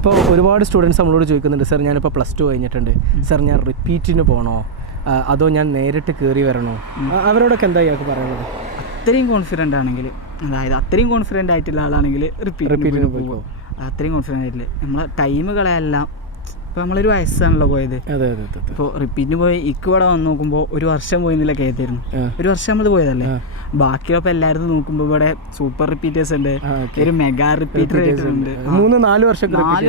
ഇപ്പോൾ ഒരുപാട് സ്റ്റുഡൻസ് നമ്മളോട് ചോദിക്കുന്നുണ്ട്, സാർ ഞാനിപ്പോൾ +2 കഴിഞ്ഞിട്ടുണ്ട്, സാർ ഞാൻ റിപ്പീറ്റിന് പോകണോ അതോ ഞാൻ നേരിട്ട് കയറി വരണോ? അവരോടൊക്കെ എന്താ ഇയാൾക്ക് പറയുന്നത്? അത്രയും കോൺഫിഡൻ്റ് ആണെങ്കിൽ, അതായത് അത്രയും കോൺഫിഡൻ്റ് ആയിട്ടുള്ള ആളാണെങ്കിൽ റിപ്പീറ്റിന് പോകും. അത്രയും കോൺഫിഡൻ്റ് ആയിട്ടില്ല, നമ്മളെ ടൈമുകളെല്ലാം ഇപ്പോൾ നമ്മളൊരു വയസ്സാണല്ലോ പോയത്. ഇപ്പോൾ റിപ്പീറ്റിന് പോയി ഇവിടെ വന്ന് നോക്കുമ്പോൾ 1 വർഷം പോയി എന്നില്ല കയറ്റിയിരുന്നു. 1 വർഷം നമ്മൾ പോയതല്ലേ. ബാക്കിയുള്ളപ്പോൾ എല്ലാവരും നോക്കുമ്പോൾ ഇവിടെ സൂപ്പർ റിപ്പീറ്റേഴ്സ് ഉണ്ട്, ഒരു മെഗാ റിപ്പീറ്റർ ഉണ്ട്, 3-4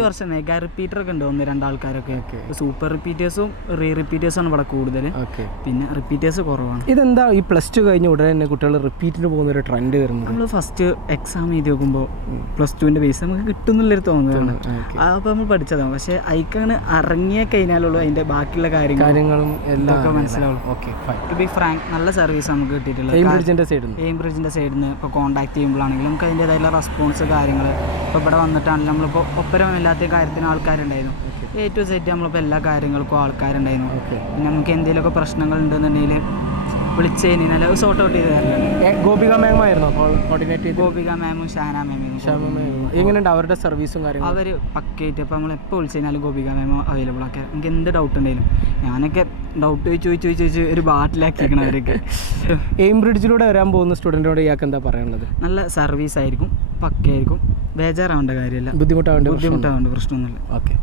വർഷം മെഗാ റിപ്പീറ്റർ ഒക്കെ ഉണ്ട്, 1-2 ആൾക്കാരൊക്കെ. സൂപ്പർ റിപ്പീറ്റേഴ്സും റിപ്പീറ്റേഴ്സും ആണ് ഇവിടെ കൂടുതൽ, പിന്നെ റിപ്പീറ്റേഴ്സ് കുറവാണ്. ഇതെന്താ ഈ +2 കഴിഞ്ഞ ഉടനെ തന്നെ കുട്ടികൾ റിപ്പീറ്റിന് പോകുന്ന ഒരു ട്രെൻഡ് വരുന്നത്? നമ്മൾ ഫസ്റ്റ് എക്സാം എഴുതി നോക്കുമ്പോൾ +2ൻ്റെ ബേസ് നമുക്ക് കിട്ടുന്നുള്ളൊരു തോന്നുകയാണ്. അപ്പോൾ നമ്മൾ പഠിച്ചതാണ്. പക്ഷേ അയക്കാണ് ഇറങ്ങിയ കഴിഞ്ഞാലുള്ളൂ അതിൻ്റെ ബാക്കിയുള്ള കാര്യങ്ങളും എല്ലാം മനസ്സിലാവുള്ളൂ. ടു ബി ഫ്രാങ്ക്, നല്ല സർവീസ് നമുക്ക് കിട്ടിയിട്ടുള്ളത്. എയിം ബ്രിഡ്ജിൻ്റെ സൈഡിൽ നിന്ന് ഇപ്പോൾ കോൺടാക്ട് ചെയ്യുമ്പോഴാണെങ്കിലും നമുക്ക് അതിൻ്റേതായുള്ള റെസ്പോൺസ് കാര്യങ്ങൾ. ഇപ്പോൾ ഇവിടെ വന്നിട്ടാണെങ്കിലും നമ്മളിപ്പോൾ ഒപ്പരമില്ലാത്ത കാര്യത്തിന് ആൾക്കാരുണ്ടായിരുന്നു. A to Z നമ്മളിപ്പോൾ എല്ലാ കാര്യങ്ങൾക്കും ആൾക്കാരുണ്ടായിരുന്നു. പിന്നെ നമുക്ക് എന്തെങ്കിലുമൊക്കെ പ്രശ്നങ്ങൾ ഉണ്ടെന്നുണ്ടെങ്കിൽ വിളിച്ച് കഴിഞ്ഞാൽ സോർട്ട് ഔട്ട് ചെയ്ത് തരാറുണ്ട്. ഗോപിക മാമായിരുന്നു കോർഡിനേറ്റ് ചെയ്ത്? ഗോപിക മാമും ഷാന മാമും. എങ്ങനെയുണ്ട് അവരുടെ സർവീസും കാര്യങ്ങളും? അവർ പക്കയായിട്ട് ഇപ്പോൾ നമ്മൾ എപ്പോൾ വിളിച്ചു കഴിഞ്ഞാലും ഗോപിക മാം അവൈലബിൾ ആക്കി. നമുക്ക് എന്ത് ഡൗട്ട് ഉണ്ടെങ്കിലും, ഞാനൊക്കെ ഡൗട്ട് ചോദിച്ച് ഒരു ബാറ്റിലാക്കിയിരിക്കണം അവരൊക്കെ. എയിം ബ്രിഡ്ജിലൂടെ വരാൻ പോകുന്ന സ്റ്റുഡൻറ്റിനോട് ഇയാൾക്ക് എന്താ പറയാനുള്ളത്? നല്ല സർവീസ് ആയിരിക്കും, പക്കയായിരിക്കും, ബേജാറാവേണ്ട കാര്യമില്ല, ബുദ്ധിമുട്ടാവേണ്ട പ്രശ്നമൊന്നുമില്ല. ഓക്കെ.